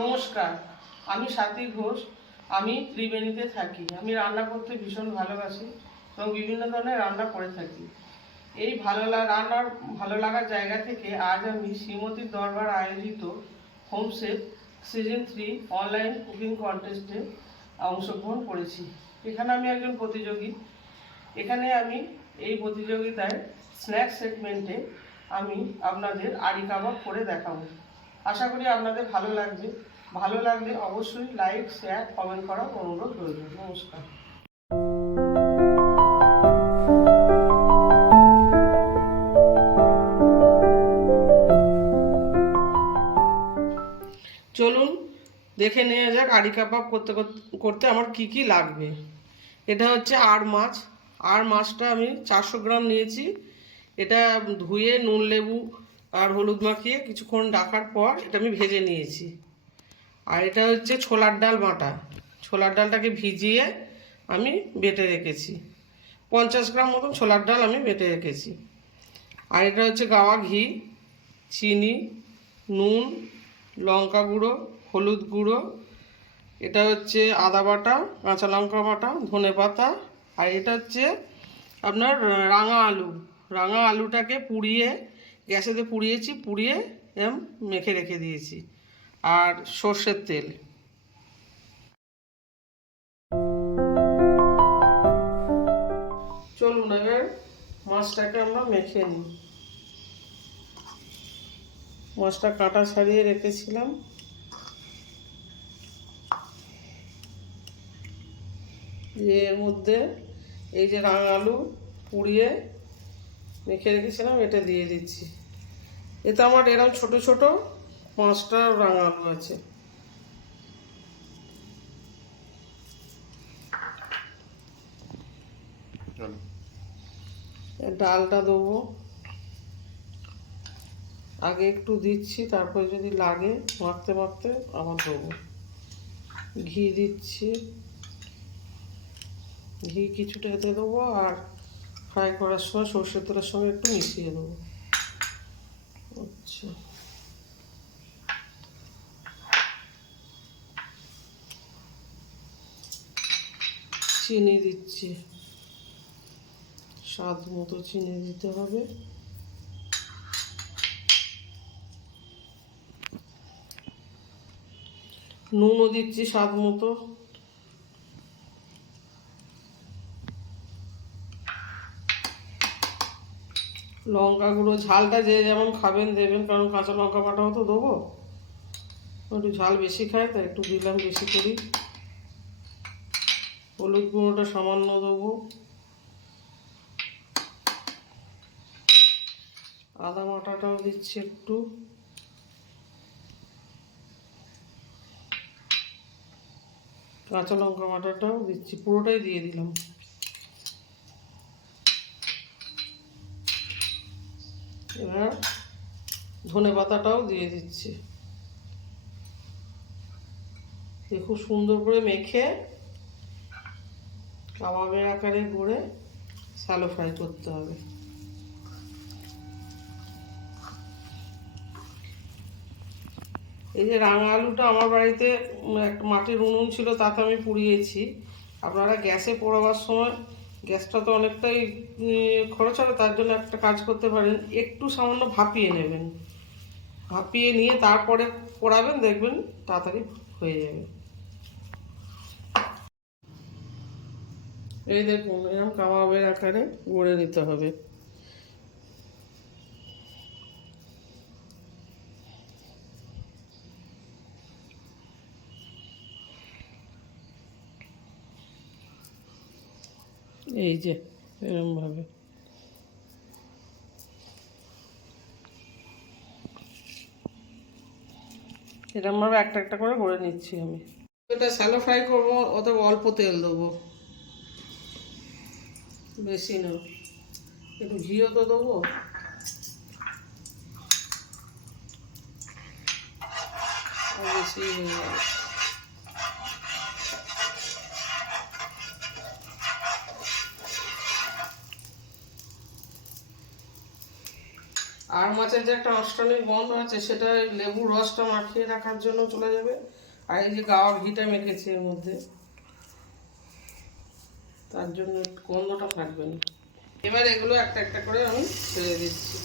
নমস্কার, আমি স্বাতী ঘোষ, আমি ত্রিবেণীতে থাকি। আমি রান্না করতে ভীষণ ভালোবাসি এবং বিভিন্ন ধরনের রান্না করে থাকি। এই ভালো লাগা রান্নার ভালো লাগার জায়গা থেকে আজ আমি শ্রীমতীর দরবার আয়োজিত home chef season three online cooking কন্টেস্টে অংশগ্রহণ করেছি। এখানে আমি একজন প্রতিযোগী। এখানে আমি এই প্রতিযোগিতায় স্ন্যাক সেগমেন্টে আমি আপনাদের আড়ি কাবাব করে দেখাবো। আশা করি আপনাদের ভালো লাগবে। ভালো লাগলে অবশ্যই লাইক শেয়ার কমেন্ট করার অনুরোধ রইল। নমস্কার। চলুন, দেখে নেওয়া যাক আড়ি কাবাব করতে করতে- করতে আমার কি কি লাগবে। এটা হচ্ছে আর মাছ। আর মাছটা আমি চারশো গ্রাম নিয়েছি। এটা ধুয়ে নুন, লেবু আর হলুদ মাখিয়ে কিছুক্ষণ ডাকার পর এটা আমি ভেজে নিয়েছি। আর এটা হচ্ছে ছোলার ডাল বাটা। ছোলার ডালটাকে ভিজিয়ে আমি বেটে রেখেছি। পঞ্চাশ গ্রাম মতন ছোলার ডাল আমি বেটে রেখেছি। আর এটা হচ্ছে গাওয়া ঘি, চিনি, নুন, লঙ্কা গুঁড়ো, হলুদ গুঁড়ো। এটা হচ্ছে আদা বাটা, কাঁচা লঙ্কা বাটা, ধনে পাতা। আর এটা হচ্ছে আপনার রাঙা আলু। রাঙা আলুটাকে পুড়িয়ে গ্যাসেতে পুড়িয়েছি, পুড়িয়ে এম মেখে রেখে দিয়েছি। আর সর্ষের তেল। চলুন এবার মাছটাকে আমরা মেখে নিই। মাছটা কাটা ছাড়িয়ে রেখেছিলাম। এর মধ্যে এই যে রাঙা আলু পুড়িয়ে মেখে রেখেছিলাম এটা দিয়ে দিচ্ছি। এতে আমার এরকম ছোট ছোট পাঁচটা রাঙা আলু আছে ডালটা দেবো। আগে একটু দিচ্ছি তারপর যদি লাগে মাখতে মাখতে আবার দেবো। ঘি দিচ্ছি। ঘি কিছুটা এতে দেবো আর ফ্রাই করার সময় সর্ষের তেলের সঙ্গে একটু মিশিয়ে দেবো আচ্ছা। চিনি দিচ্ছি। স্বাদ মতো চিনি দিতে হবে। নুনও দিচ্ছি স্বাদ মতো। লঙ্কা গুঁড়ো, ঝালটা যে যেমন খাবেন দেবেন, কারণ কাঁচা লঙ্কা বাটাও তো দেবো। একটু ঝাল বেশি খায়, তাই একটু দিলাম বেশি করি। হলুদ গুঁড়োটা সামান্য দেবো। আদা মাটাটাও দিচ্ছি একটু। কাঁচা লঙ্কা মাটাটাও দিচ্ছি, পুরোটাই দিয়ে দিলাম। এবার ধনে পাতাটাও দিয়ে দিচ্ছি। খুব সুন্দর করে মেখে কাবাবের আকারে গড়ে স্যালো ফ্রাই করতে হবে। এই যে রাঙা আলুটা আমার বাড়িতে একটা মাটির উনুন ছিল, তাতে আমি পুড়িয়েছি। আপনারা গ্যাসে পোড়াবার সময় গ্যাসটা তো অনেকটাই খরচ হবে, তার জন্য একটা কাজ করতে পারেন। একটু সামান্য ভাপিয়ে নেবেন। ভাপিয়ে নিয়ে তারপরে পড়াবেন, দেখবেন তাড়াতাড়ি হয়ে যাবে। এই দেখুন এরকম কামাবের আকারে গড়ে নিতে হবে। এই যে এরকম ভাবে এরকম ভাবে একটা একটা করে করে নিচ্ছি আমি। এটা স্যালো ফ্রাই করব অত অল্প তেল দেবো। বেশি না। একটু ঘিও তো দেবো। বেশি হয়ে যাবে আর মাছের যে একটা অষ্টানির গন্ধ আছে, সেটা লেবুর রসটা মাখিয়ে রাখার জন্য চলে যাবে। আর এই যে গাওয়া ঘিটা মেখেছি এর মধ্যে, তার জন্য গন্ধটা থাকবে না। এবার এগুলো একটা একটা করে আমি ছেড়ে দিচ্ছি।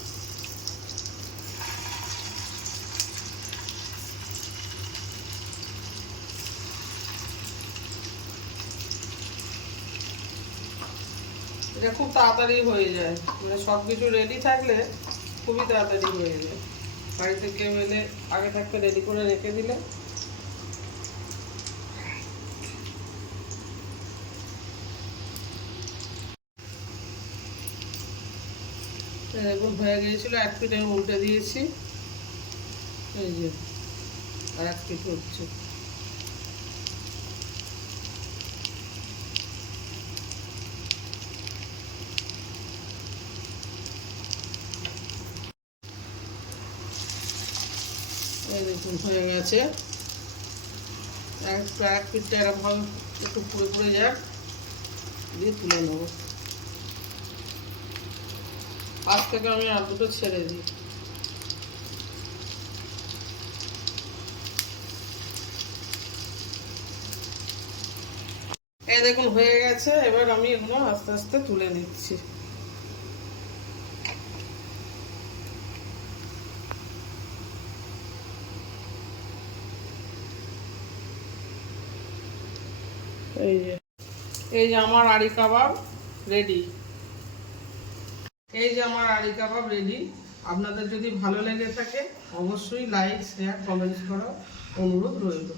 এটা খুব তাড়াতাড়ি হয়ে যায়। মানে সব কিছু রেডি থাকলে খুবই তাড়াতাড়ি হয়ে যায় বাড়ি থেকে এলে আগে থাকতে রেডি করে রেখে দিলে। দেখুন হয়ে গিয়েছিল, এক পিঠ উল্টে দিয়েছি। এই যে, আর এক পিঠ হচ্ছে। দেখুন হয়ে গেছে। এক পিঠটা এরকম ভাবে একটু পুড়ে যাক, দিয়ে তুলে নেব। থেকে আমি আর দুটো ছেড়ে দিই। এই দেখুন, হয়ে গেছে। এবার আমি এগুলো আস্তে আস্তে তুলে নিচ্ছি। এই যে এই যে আমার আড়ি কাবাব রেডি এই যে আমার আড়ি কাবাব রেডি আপনাদের যদি ভালো লেগে থাকে, অবশ্যই লাইক শেয়ার কমেন্টস করো অনুরোধ রইল।